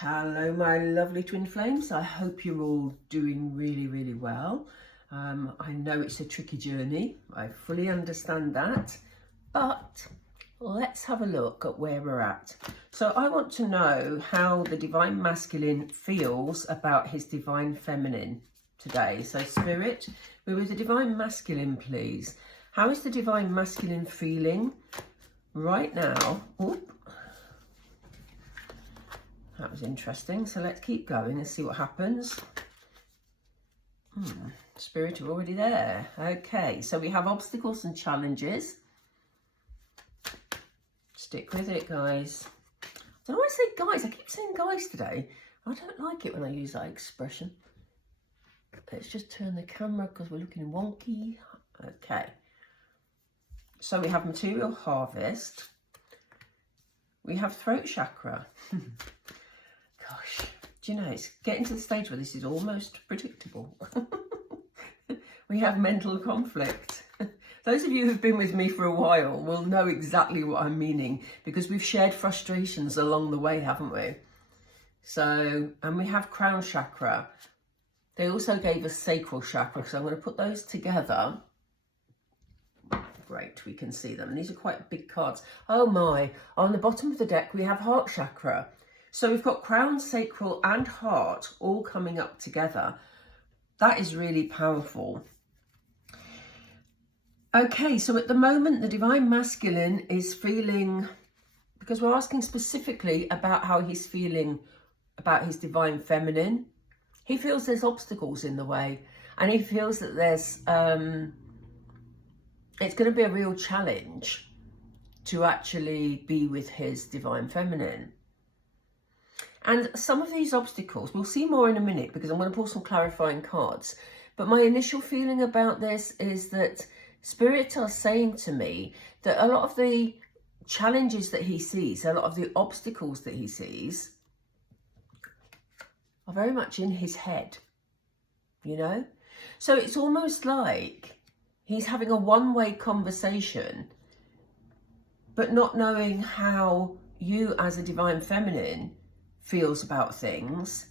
Hello my lovely twin flames, I hope you're all doing really well. I know it's a tricky journey, I fully understand that, but let's have a look at where we're at. So I want to know how the divine masculine feels about his divine feminine today. So Spirit, we're with the divine masculine, please. How is the divine masculine feeling right now? Oop. That was interesting. So let's keep going and see what happens. Spirit are already there. Okay, so we have obstacles and challenges. Stick with it, guys. I don't know why I say guys. I keep saying guys today. I don't like it when I use that expression. Let's just turn the camera because we're looking wonky. Okay. So we have material harvest. We have throat chakra. Gosh, do you know, it's getting to the stage where this is almost predictable. We have mental conflict. Those of you who've been with me for a while will know exactly what I'm meaning, because we've shared frustrations along the way, haven't we? So, and we have crown chakra. They also gave us sacral chakra, so I'm going to put those together. Great, we can see them. And these are quite big cards. Oh my, on the bottom of the deck, we have heart chakra. So we've got crown, sacral and heart all coming up together. That is really powerful. Okay, so at the moment, the divine masculine is feeling, because we're asking specifically about how he's feeling about his divine feminine. He feels there's obstacles in the way, and he feels that there's, it's going to be a real challenge to actually be with his divine feminine. And some of these obstacles, we'll see more in a minute because I'm going to pull some clarifying cards. But my initial feeling about this is that spirits are saying to me that a lot of the challenges that he sees, a lot of the obstacles that he sees are very much in his head, you know? So it's almost like he's having a one-way conversation, but not knowing how you as a divine feminine feels about things,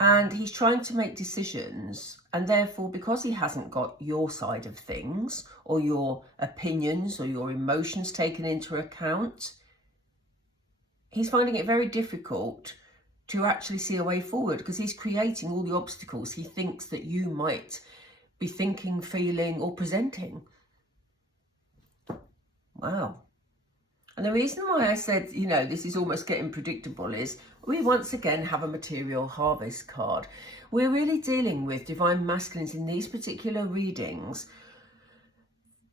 and he's trying to make decisions, and therefore, because he hasn't got your side of things or your opinions or your emotions taken into account, he's finding it very difficult to actually see a way forward, because he's creating all the obstacles he thinks that you might be thinking, feeling or presenting. Wow. And the reason why I said, you know, this is almost getting predictable is we once again have a material harvest card. We're really dealing with divine masculines in these particular readings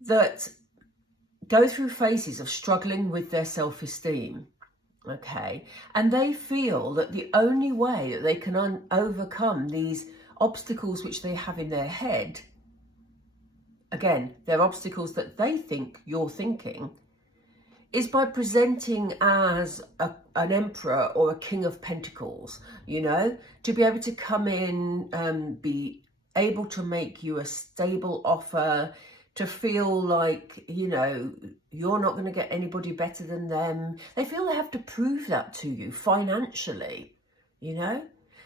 that go through phases of struggling with their self-esteem, okay? And they feel that the only way that they can overcome these obstacles which they have in their head, again, they're obstacles that they think you're thinking, is by presenting as an emperor or a king of pentacles, you know, to be able to come in and be able to make you a stable offer, to feel like, you know, you're not going to get anybody better than them. They feel they have to prove that to you financially, you know.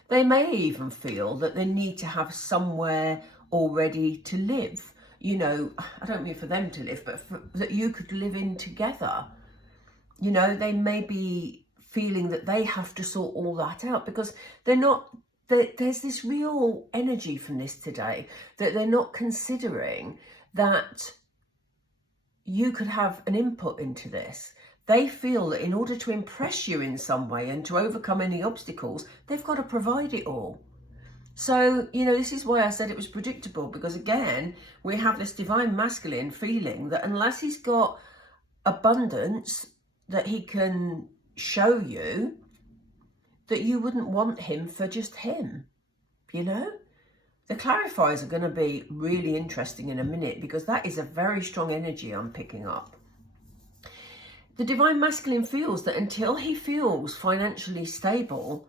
They may even feel that they need to have somewhere already to live. You know, I don't mean for them to live, but that you could live in together. You know, they may be feeling that they have to sort all that out, because they're not, there's this real energy from this today that they're not considering that you could have an input into this. They feel that in order to impress you in some way and to overcome any obstacles, they've got to provide it all. So, you know, this is why I said it was predictable, because again, we have this divine masculine feeling that unless he's got abundance that he can show you, that you wouldn't want him for just him, you know? The clarifiers are going to be really interesting in a minute, because that is a very strong energy I'm picking up. The divine masculine feels that until he feels financially stable,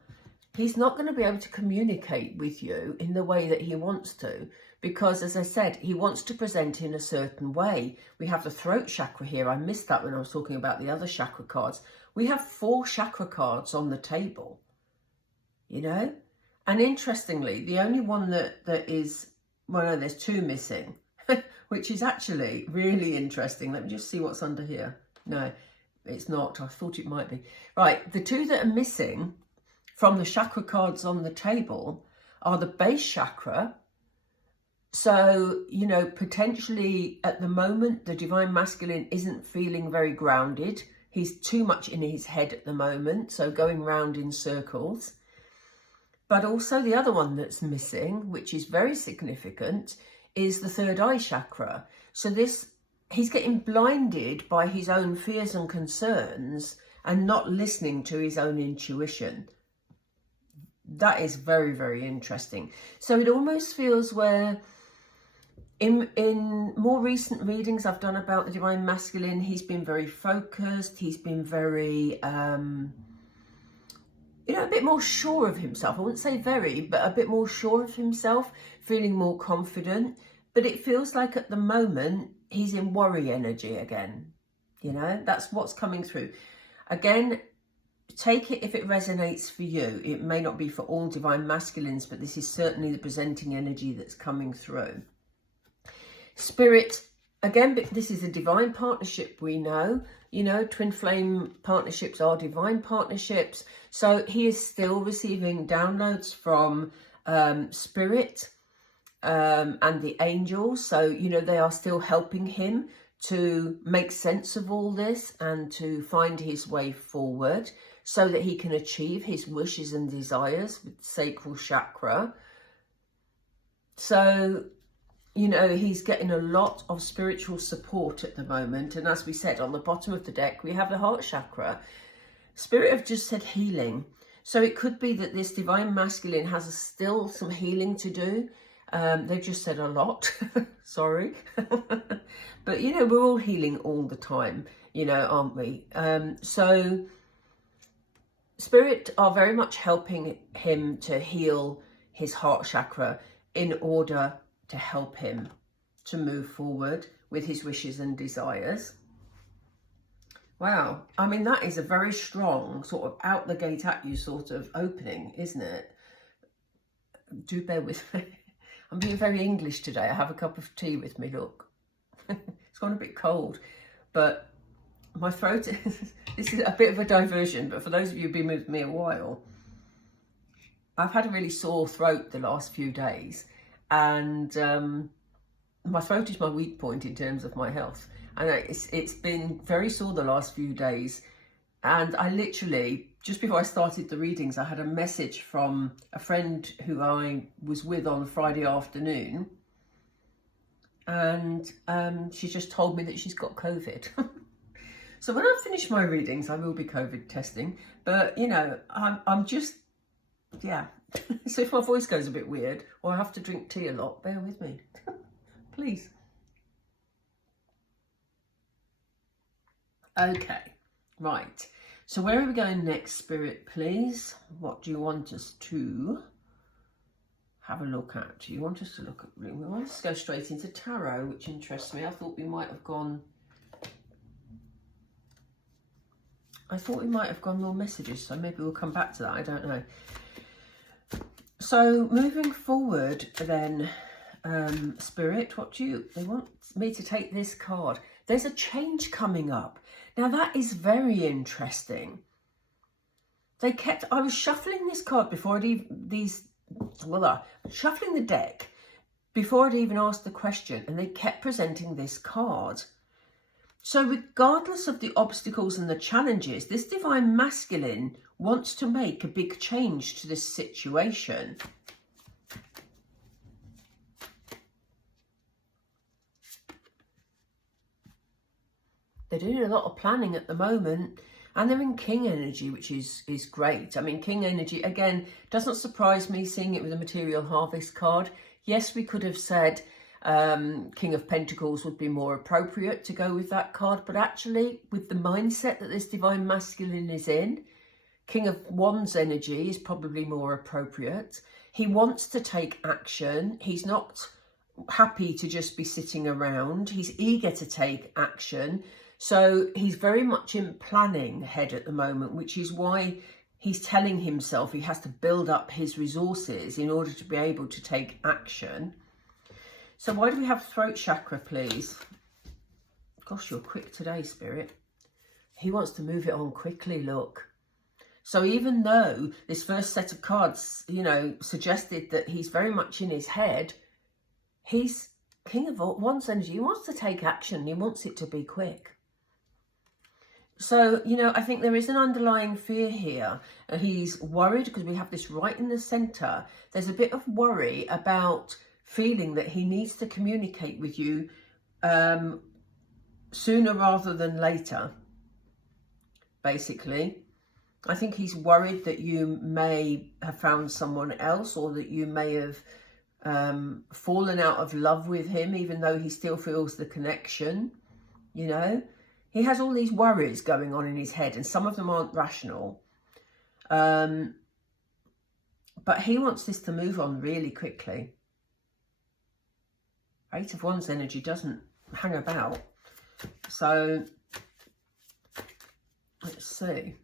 he's not going to be able to communicate with you in the way that he wants to, because, as I said, he wants to present in a certain way. We have the throat chakra here. I missed that when I was talking about the other chakra cards. We have 4 chakra cards on the table. you know. And interestingly, the only one that is, well, no, there's two missing, which is actually really interesting. Let me just see what's under here. No, it's not. I thought it might be. Right, the two that are missing from the chakra cards on the table are the base chakra. So, you know, potentially at the moment, the Divine Masculine isn't feeling very grounded. He's too much in his head at the moment, so going round in circles. But also the other one that's missing, which is very significant, is the third eye chakra. So he's getting blinded by his own fears and concerns and not listening to his own intuition. That is very, very interesting. So it almost feels where in more recent readings I've done about the Divine Masculine, he's been very focused. He's been very, you know, a bit more sure of himself. I wouldn't say very, but a bit more sure of himself, feeling more confident. But it feels like at the moment, he's in worry energy again. You know, that's what's coming through. Again, take it if it resonates for you. It may not be for all Divine Masculines, but this is certainly the presenting energy that's coming through. Spirit, again, this is a divine partnership, we know. You know, twin flame partnerships are divine partnerships. So he is still receiving downloads from Spirit and the angels. So, you know, they are still helping him to make sense of all this and to find his way forward so that he can achieve his wishes and desires with the sacral chakra. So, you know, he's getting a lot of spiritual support at the moment. And as we said, on the bottom of the deck, we have the heart chakra. Spirit have just said healing. So it could be that this Divine Masculine has still some healing to do. They've just said a lot. Sorry. But, you know, we're all healing all the time, you know, aren't we? So Spirit are very much helping him to heal his heart chakra in order to help him to move forward with his wishes and desires. Wow. I mean, that is a very strong sort of out the gate at you sort of opening, isn't it? Do bear with me. I'm being very English today. I have a cup of tea with me, look. It's gone a bit cold, but my throat, this is a bit of a diversion, but for those of you who've been with me a while, I've had a really sore throat the last few days. And my throat is my weak point in terms of my health. And it's been very sore the last few days. And I literally, just before I started the readings, I had a message from a friend who I was with on Friday afternoon. And she just told me that she's got COVID. So when I finish my readings, I will be COVID testing. But, you know, I'm just, yeah. So if my voice goes a bit weird or I have to drink tea a lot, bear with me, please. Okay, right. So where are we going next, Spirit, please? What do you want us to have a look at? Do you want us to look at, we want us to go straight into tarot, which interests me. I thought we might have gone more messages, so maybe we'll come back to that, I don't know. So moving forward then, Spirit, they want me to take this card. There's a change coming up. Now that is very interesting. I was shuffling this card before shuffling the deck before I'd even asked the question, and they kept presenting this card. So regardless of the obstacles and the challenges, this Divine Masculine wants to make a big change to this situation. They're doing a lot of planning at the moment, and they're in King energy, which is great. I mean, King energy, again, doesn't surprise me seeing it with a Material Harvest card. Yes, we could have said King of Pentacles would be more appropriate to go with that card, but actually, with the mindset that this Divine Masculine is in, King of Wands energy is probably more appropriate. He wants to take action. He's not happy to just be sitting around. He's eager to take action. So he's very much in planning head at the moment, which is why he's telling himself he has to build up his resources in order to be able to take action. So why do we have throat chakra, please? Gosh, you're quick today, Spirit. He wants to move it on quickly, look. So even though this first set of cards, you know, suggested that he's very much in his head, he's King of Wands energy. He wants to take action. He wants it to be quick. So, you know, I think there is an underlying fear here. He's worried because we have this right in the centre. There's a bit of worry about feeling that he needs to communicate with you sooner rather than later, basically. I think he's worried that you may have found someone else, or that you may have fallen out of love with him, even though he still feels the connection, you know. He has all these worries going on in his head, and some of them aren't rational. But he wants this to move on really quickly. Eight of Wands energy doesn't hang about. So, let's see.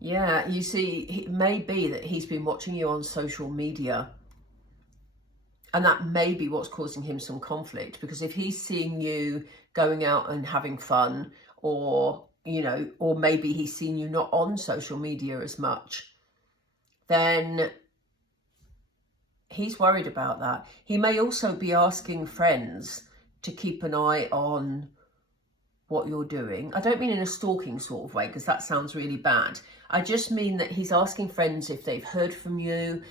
Yeah, you see, it may be that he's been watching you on social media. And that may be what's causing him some conflict. Because if he's seeing you going out and having fun, or, you know, or maybe he's seen you not on social media as much, then he's worried about that. He may also be asking friends to keep an eye on what you're doing. I don't mean in a stalking sort of way, because that sounds really bad. I just mean that he's asking friends if they've heard from you,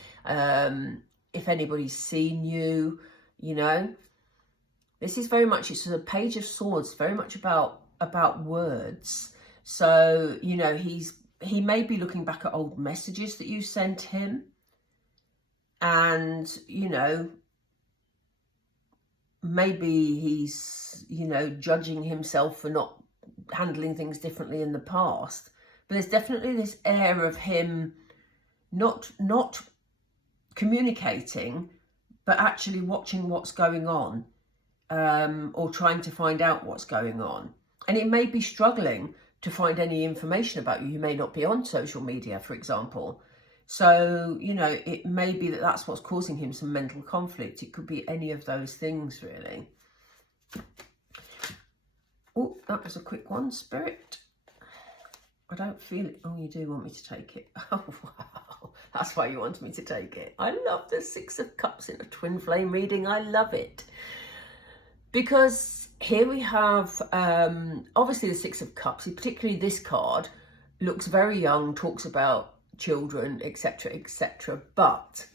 if anybody's seen you, you know. This is very much, it's a Page of Swords, very much about words. So, you know, he may be looking back at old messages that you sent him, and, you know, maybe he's, you know, judging himself for not handling things differently in the past. But there's definitely this air of him not communicating, but actually watching what's going on, or trying to find out what's going on. And it may be struggling to find any information about you. You may not be on social media, for example. So, you know, it may be that that's what's causing him some mental conflict. It could be any of those things, really. Oh, that was a quick one, Spirit. I don't feel it. Oh, you do want me to take it. Oh, wow. That's why you wanted me to take it. I love the Six of Cups in a twin flame reading. I love it. Because here we have, obviously, the Six of Cups, particularly this card, looks very young, talks about children, etc., etc. But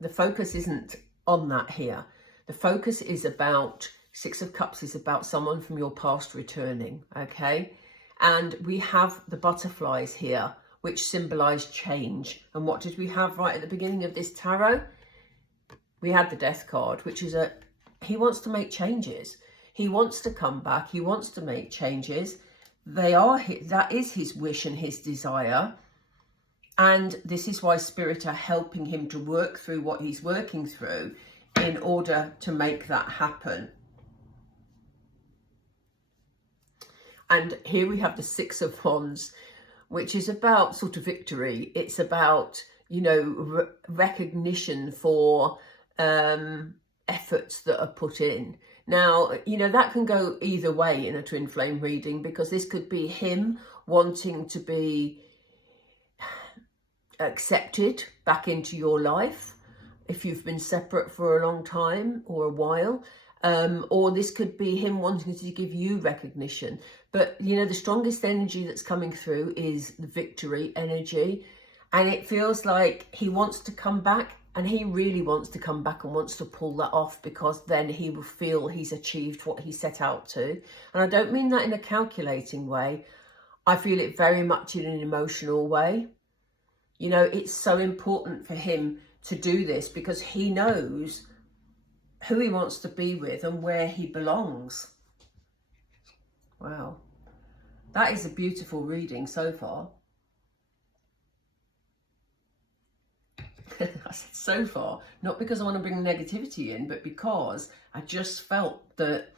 the focus isn't on that here. The focus is about, Six of Cups is about someone from your past returning, okay? And we have the butterflies here, which symbolise change. And what did we have right at the beginning of this tarot? We had the Death card, which is he wants to make changes. He wants to come back. He wants to make changes. That is his wish and his desire. And this is why Spirit are helping him to work through what he's working through in order to make that happen. And here we have the Six of Wands, which is about sort of victory. It's about, you know, recognition for efforts that are put in. Now, you know, that can go either way in a twin flame reading, because this could be him wanting to be accepted back into your life if you've been separate for a long time or a while. Or this could be him wanting to give you recognition. But, you know, the strongest energy that's coming through is the victory energy. And it feels like he wants to come back, and he really wants to come back and wants to pull that off, because then he will feel he's achieved what he set out to. And I don't mean that in a calculating way. I feel it very much in an emotional way. You know, it's so important for him to do this, because he knows who he wants to be with and where he belongs. Wow. That is a beautiful reading so far. I said so far, not because I want to bring negativity in, but because I just felt that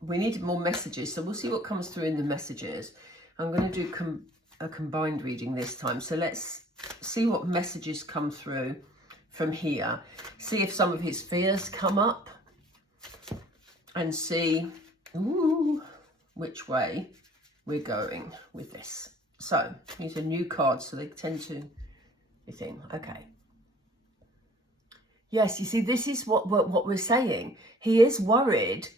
we needed more messages. So we'll see what comes through in the messages. I'm going to do a combined reading this time. So let's see what messages come through from here. See if some of his fears come up. And see which way we're going with this. So these are new cards, so they tend to be thing. Okay. Yes, you see, this is what we're saying. He is worried.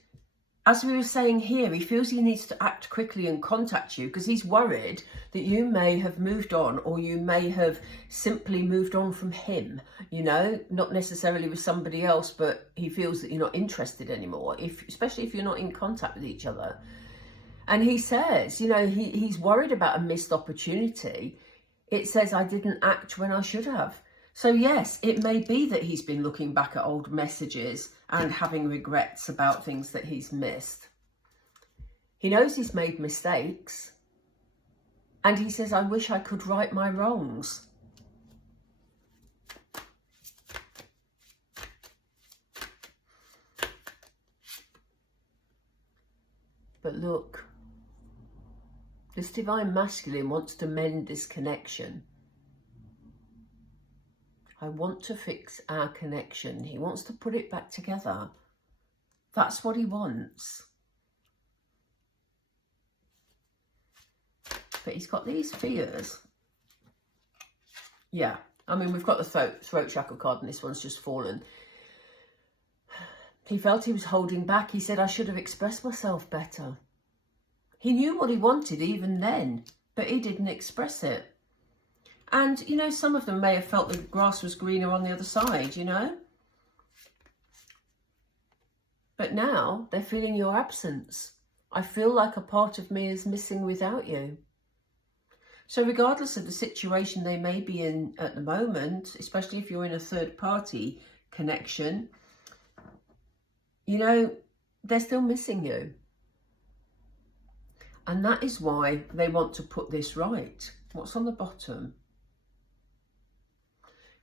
As we were saying here, he feels he needs to act quickly and contact you because he's worried that you may have moved on, or you may have simply moved on from him, you know, not necessarily with somebody else, but he feels that you're not interested anymore, especially if you're not in contact with each other. And he says, you know, he's worried about a missed opportunity. It says, I didn't act when I should have. So yes, it may be that he's been looking back at old messages and having regrets about things that he's missed. He knows he's made mistakes. And he says, I wish I could right my wrongs. But look, this divine masculine wants to mend this connection. I want to fix our connection. He wants to put it back together. That's what he wants. But he's got these fears. Yeah, I mean, we've got the throat chakra card and this one's just fallen. He felt he was holding back. He said, I should have expressed myself better. He knew what he wanted even then, but he didn't express it. And, you know, some of them may have felt the grass was greener on the other side, you know. But now they're feeling your absence. I feel like a part of me is missing without you. So regardless of the situation they may be in at the moment, especially if you're in a third party connection, you know, they're still missing you. And that is why they want to put this right. What's on the bottom?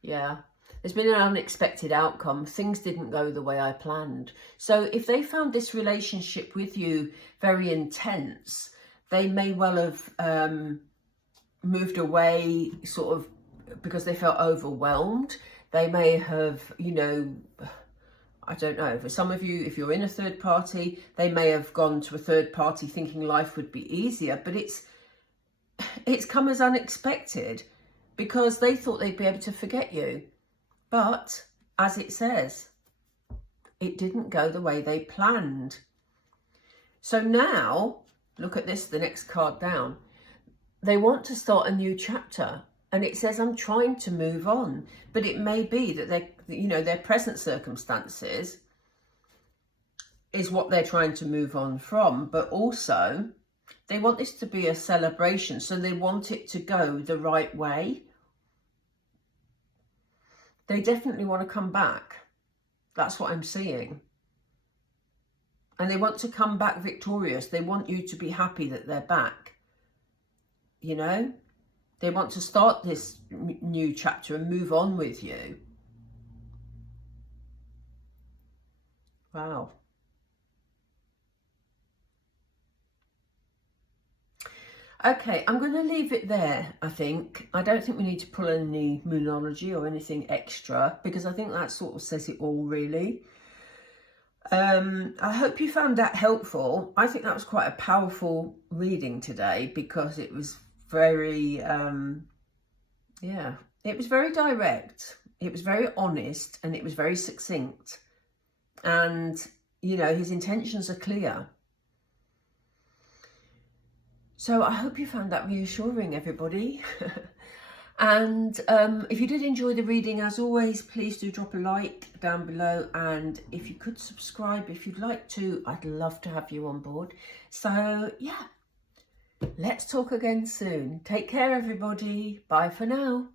Yeah, there's been an unexpected outcome. Things didn't go the way I planned. So if they found this relationship with you very intense, they may well have moved away sort of because they felt overwhelmed. They may have, you know, I don't know, for some of you, if you're in a third party, they may have gone to a third party thinking life would be easier, but it's come as unexpected because they thought they'd be able to forget you. But as it says, it didn't go the way they planned. So now, look at this, the next card down. They want to start a new chapter. And it says, I'm trying to move on. But it may be that their present circumstances is what they're trying to move on from. But also, they want this to be a celebration. So they want it to go the right way. They definitely want to come back. That's what I'm seeing. And they want to come back victorious. They want you to be happy that they're back. You know? They want to start this new chapter and move on with you. Wow. Okay, I'm going to leave it there, I think. I don't think we need to pull any moonology or anything extra because I think that sort of says it all, really. I hope you found that helpful. I think that was quite a powerful reading today because it was very, it was very direct. It was very honest and it was very succinct. And, you know, his intentions are clear. So I hope you found that reassuring, everybody. And if you did enjoy the reading, as always, please do drop a like down below. And if you could subscribe, if you'd like to, I'd love to have you on board. So, yeah, let's talk again soon. Take care, everybody. Bye for now.